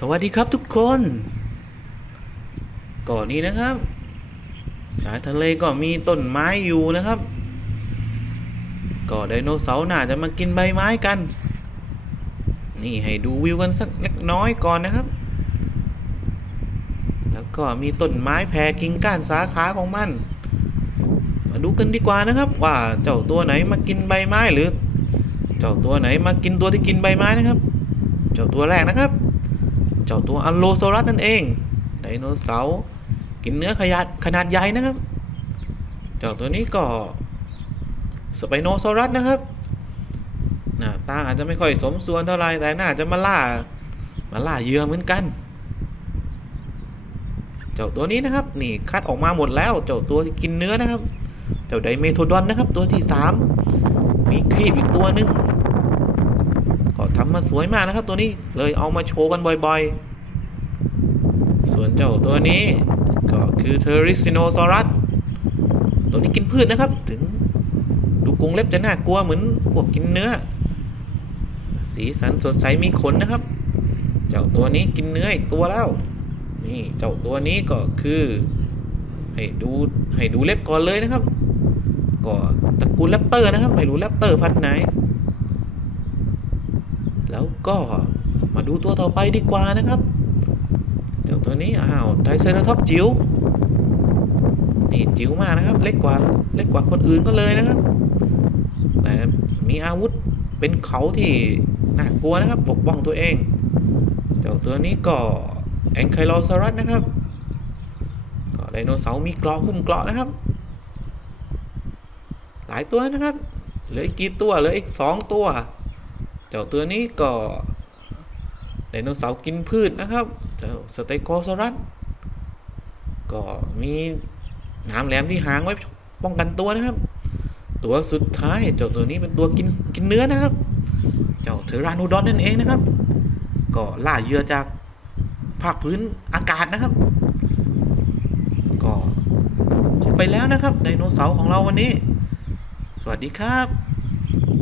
สวัสดีครับทุกคนก่อนนี้นะครับชายทะเลก็มีต้นไม้อยู่นะครับ ก็ไดโนเสาร์น่าจะมากินใบไม้กัน นี่ให้ดูวิวกันสักเล็กน้อยก่อนนะครับ แล้วก็มีต้นไม้แผ่กิ่งก้านสาขาของมัน มาดูกันดีกว่านะครับว่าเจ้าตัวไหนมากินใบไม้หรือ เจ้าตัวไหนมากินตัวที่กินใบไม้นะครับ เจ้าตัวแรกนะครับ เจ้าตัวอัลโลโซรัสนั่นเองไดโนเสาร์กินเนื้อขยาดขนาดใหญ่นะครับ เจ้าตัวนี้ก็สไปโนโซรัสนะครับหน้าตาอาจจะไม่ค่อยสมส่วนเท่าไหร่แต่น่าจะมาล่ามาล่าเหยื่อเหมือนกัน เจ้าตัวนี้นะครับ นี่คัดออกมาหมดแล้ว เจ้าตัวที่กินเนื้อนะครับ เจ้าไดเมโทดอนนะครับ ตัวที่สามมีครีบอีกตัวหนึ่ง ทำมาสวยมากนะครับ ตัวนี้เลยเอามาโชว์กันบ่อยๆ ส่วนเจ้าตัวนี้ก็คือเทอริซิโนซอรัสตัวนี้กินพืชนะครับ ถึงดูกรงเล็บจะน่ากลัวเหมือนพวกกินเนื้อ สีสันสดใสมีขนนะครับ เจ้าตัวนี้กินเนื้ออีกตัวแล้ว นี่เจ้าตัวนี้ก็คือให้ดูให้ดูเล็บก่อนเลยนะครับ ก็ตระกูลแรปเตอร์นะครับไม่รู้แรปเตอร์พันธุ์ไหน แล้วก็มาดูตัวต่อไปดีกว่านะครับเจ้าตัวนี้อ้าวไทเซราทอปจิ๋วนี่จิ๋วมากนะครับ เล็กกว่าเล็กกว่าคนอื่นก็เลยนะครับแต่มีอาวุธเป็นเขาที่น่ากลัวนะครับ ปกป้องตัวเองเจ้าตัวนี้ก็แองไคลอซอรัสนะครับก็ไดโนเสาร์มีเกราะหุ้มเกราะนะครับ หลายตัวนะครับเหลืออีกกี่ตัวเหลืออีกสองตัว เจ้าตัวนี้ก็ไดโนเสาร์กินพืชนะครับเจ้าสเตโกซอรัสก็มีหนามแหลมที่หางไว้ป้องกันตัวนะครับ ตัวสุดท้ายเจ้าตัวนี้เป็นตัวกินกินเนื้อนะครับ เจ้าเทอรานูดอนนั่นเองนะครับ ก็ล่าเหยื่อจากภาคพื้นอากาศนะครับ ก็จบไปแล้วนะครับไดโนเสาร์ของเราวันนี้ สวัสดีครับ